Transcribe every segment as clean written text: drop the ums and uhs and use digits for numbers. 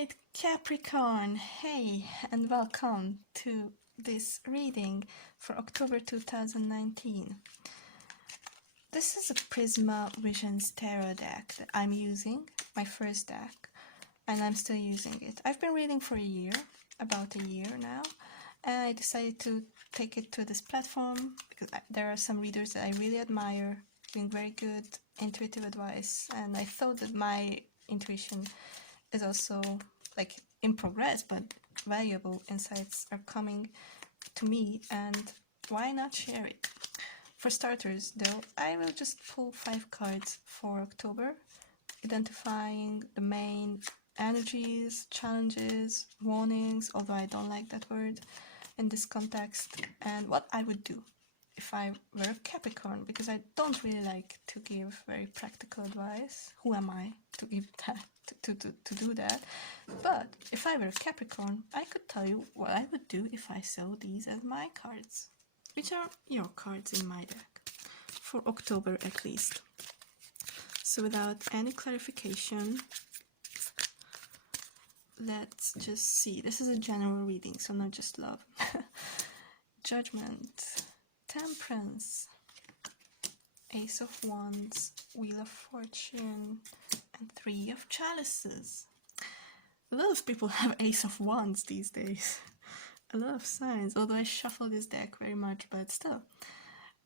Alright, Capricorn, hey, and welcome to this reading for October 2019. This is a Prisma Visions Tarot deck that I'm using, my first deck, and I'm still using it. I've been reading for a year, about a year now, and I decided to take it to this platform because there are some readers that I really admire, giving very good intuitive advice, and I thought that my intuition is also like in progress, but valuable insights are coming to me, and why not share it? For starters, though, I will just pull 5 cards for October, identifying the main energies, challenges, warnings, although I don't like that word in this context, and what I would do if I were a Capricorn, because I don't really like to give very practical advice. Who am I to give that, to do that? But if I were a Capricorn, I could tell you what I would do if I saw these as my cards, which are your cards in my deck, for October at least. So without any clarification, let's just see. This is a general reading, so not just love. Judgment, Temperance, Ace of Wands, Wheel of Fortune, and 3 of Chalices. A lot of people have Ace of Wands these days. A lot of signs, although I shuffle this deck very much, but still.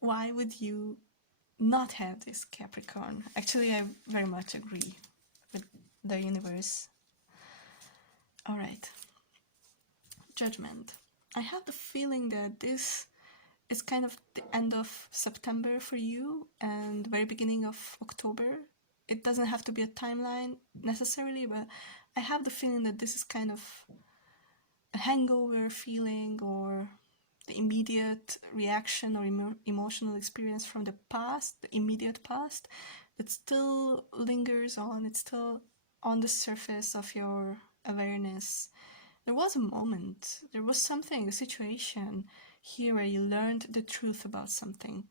Why would you not have this, Capricorn? Actually, I very much agree with the universe. Alright. Judgment. I have the feeling that this is kind of the end of September for you and the very beginning of October. It doesn't have to be a timeline necessarily, but I have the feeling that this is kind of a hangover feeling, or the immediate reaction or emotional experience from the past, the immediate past, that still lingers on. It's still on the surface of your awareness. There was a moment, there was something, a situation here where you learned the truth about something.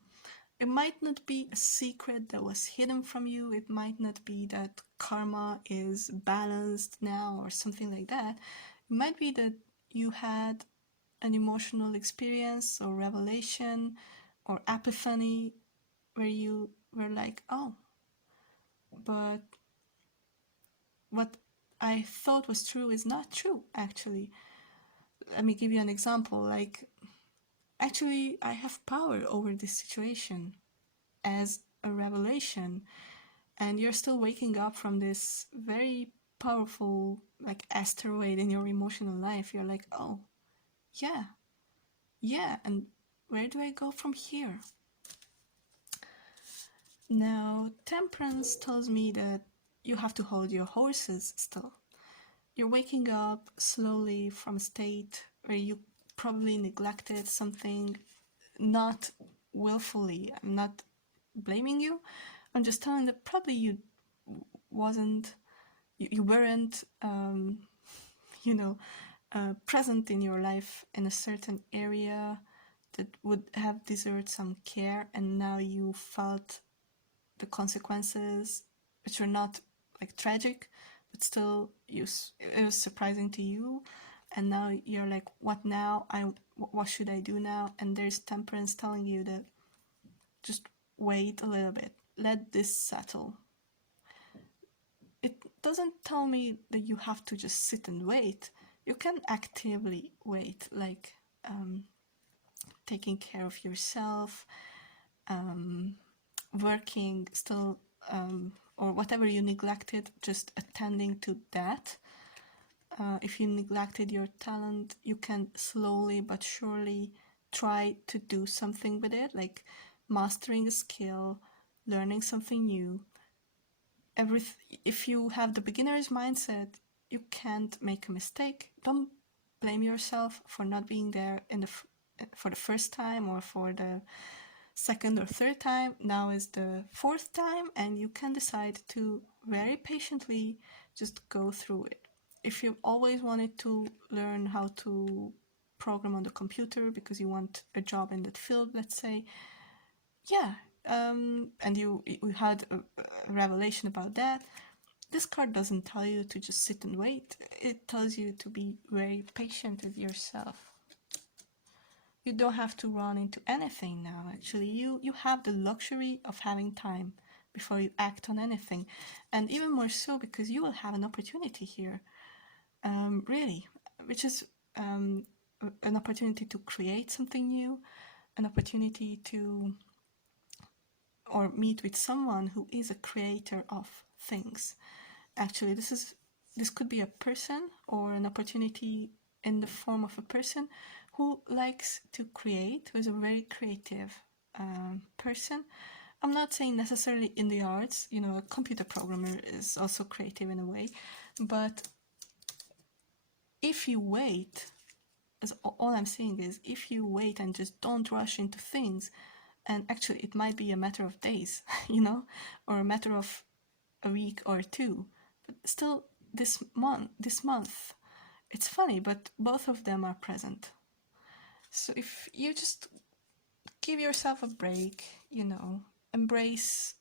It might not be a secret that was hidden from you. It might not be that karma is balanced now or something like that. It might be that you had an emotional experience or revelation or epiphany where you were like, oh, but what I thought was true is not true, actually. Let me give you an example. Like, actually, I have power over this situation as a revelation, and you're still waking up from this very powerful, like, asteroid in your emotional life. You're like, oh, yeah, and where do I go from here? Now, Temperance tells me that you have to hold your horses still. You're waking up slowly from a state where you probably neglected something, not willfully. I'm not blaming you. I'm just telling that probably you weren't, present in your life in a certain area that would have deserved some care, and now you felt the consequences, which were not like tragic, but still it was surprising to you, and now you're like, what now? What should I do now? And there's Temperance telling you that just wait a little bit, let this settle. It doesn't tell me that you have to just sit and wait. You can actively wait, like taking care of yourself, working still, or whatever you neglected, just attending to that. If you neglected your talent, you can slowly but surely try to do something with it, like mastering a skill, learning something new. If you have the beginner's mindset, you can't make a mistake. Don't blame yourself for not being there for the first time or for the second or third time. Now is the 4th time, and you can decide to very patiently just go through it. If you've always wanted to learn how to program on the computer because you want a job in that field, let's say, and you had a revelation about that, this card doesn't tell you to just sit and wait. It tells you to be very patient with yourself. You don't have to run into anything now, actually. You have the luxury of having time before you act on anything. And even more so because you will have an opportunity here, really, which is an opportunity to create something new, an opportunity to or meet with someone who is a creator of things. Actually, this could be a person or an opportunity in the form of a person who likes to create, who is a very creative person. I'm not saying necessarily in the arts, you know, a computer programmer is also creative in a way, but if you wait, as all I'm saying is, if you wait and just don't rush into things, and actually it might be a matter of days, you know, or a matter of a week or two, but still this month, it's funny, but both of them are present. So if you just give yourself a break, you know, embrace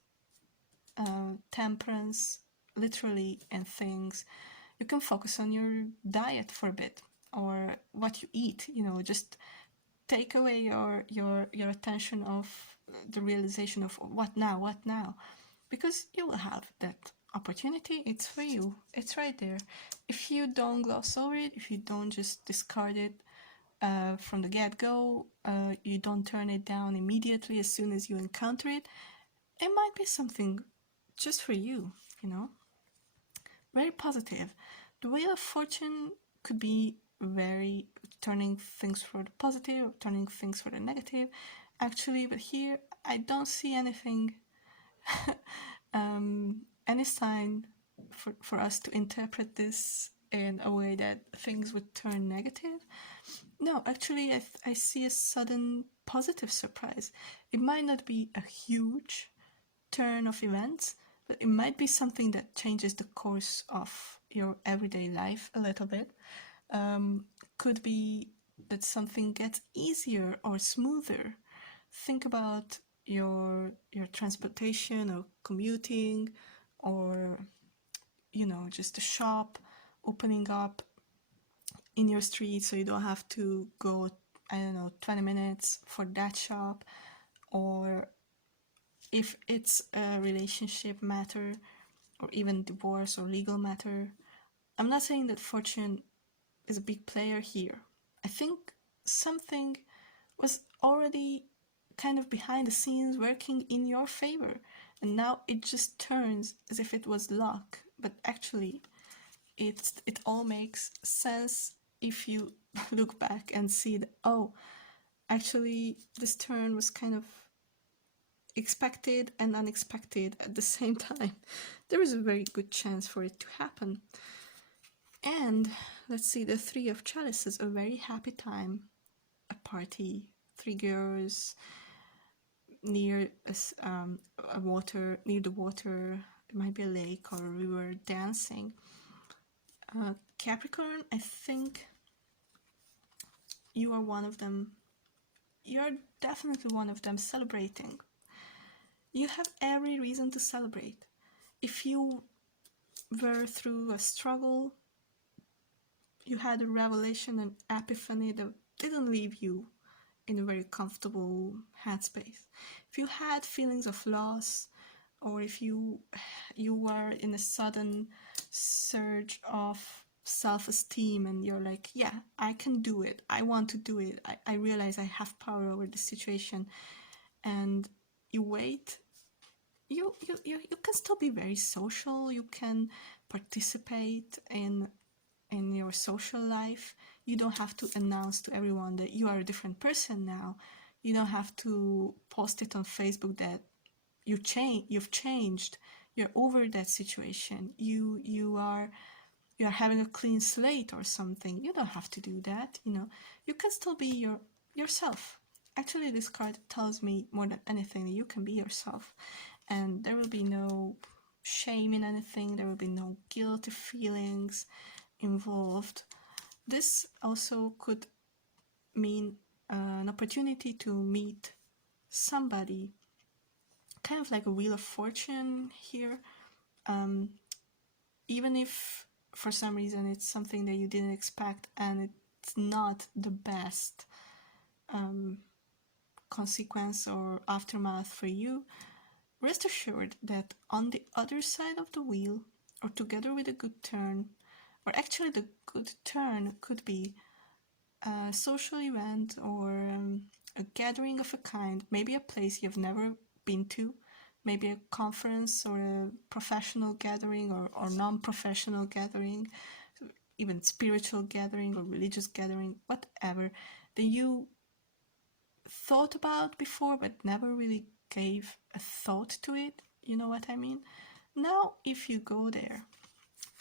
temperance literally and things, you can focus on your diet for a bit or what you eat, you know, just take away your attention of the realization of what now, because you will have that opportunity. It's for you, it's right there. If you don't gloss over it, if you don't just discard it from the get-go, you don't turn it down immediately as soon as you encounter it, it might be something just for you, you know. Very positive. The Wheel of Fortune could be very turning things for the positive, turning things for the negative, actually, but here I don't see anything, any sign for us to interpret this in a way that things would turn negative. No, actually, I see a sudden positive surprise. It might not be a huge turn of events, but it might be something that changes the course of your everyday life a little bit. Could be that something gets easier or smoother. Think about your transportation or commuting, or you know, just a shop opening up in your street so you don't have to go, I don't know, 20 minutes for that shop. Or if it's a relationship matter or even divorce or legal matter, I'm not saying that fortune is a big player here. I think something was already kind of behind the scenes working in your favor, and now it just turns as if it was luck, but actually it all makes sense if you look back and see that, oh, actually this turn was kind of expected and unexpected at the same time. There is a very good chance for it to happen. And let's see, the Three of Chalices, a very happy time, a party, three girls near a water, near the water. It might be a lake or a river, dancing. Capricorn, I think you are one of them. You're definitely one of them celebrating. You have every reason to celebrate. If you were through a struggle, you had a revelation, an epiphany that didn't leave you in a very comfortable headspace. If you had feelings of loss, or if you were in a sudden surge of self-esteem and you're like, yeah, I can do it, I want to do it, I realize I have power over the situation, and you wait, you can still be very social, you can participate in your social life. You don't have to announce to everyone that you are a different person now. You don't have to post it on Facebook that you've changed, you're over that situation, you are having a clean slate or something. You don't have to do that, you know. You can still be yourself. Actually, this card tells me more than anything that you can be yourself, and there will be no shame in anything, there will be no guilty feelings involved. This also could mean an opportunity to meet somebody, kind of like a Wheel of Fortune here. even if for some reason it's something that you didn't expect and it's not the best consequence or aftermath for you, rest assured that on the other side of the wheel, or together with a good turn, or actually the good turn could be a social event or a gathering of a kind, maybe a place you've never been to, maybe a conference or a professional gathering or non-professional gathering, even spiritual gathering or religious gathering, whatever, that you thought about before but never really gave a thought to it. You know what I mean? Now, if you go there,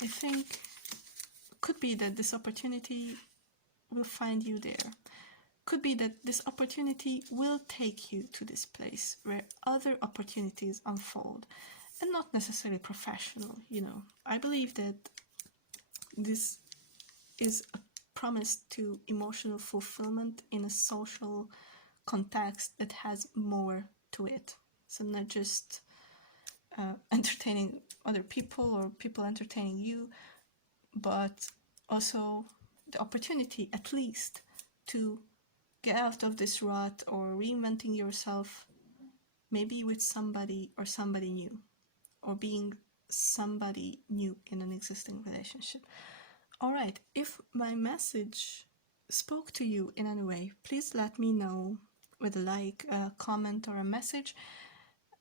I think it could be that this opportunity will find you there. Could be that this opportunity will take you to this place where other opportunities unfold, and not necessarily professional. I believe that this is a promise to emotional fulfillment in a social context that has more to it. So not just entertaining other people or people entertaining you, but also the opportunity at least to get out of this rut or reinventing yourself, maybe with somebody or somebody new, or being somebody new in an existing relationship. All right, if my message spoke to you in any way, please let me know with a like, a comment, or a message.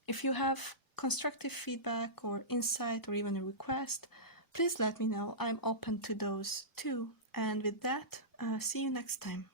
If you have constructive feedback or insight or even a request, please let me know. I'm open to those too. And with that, see you next time.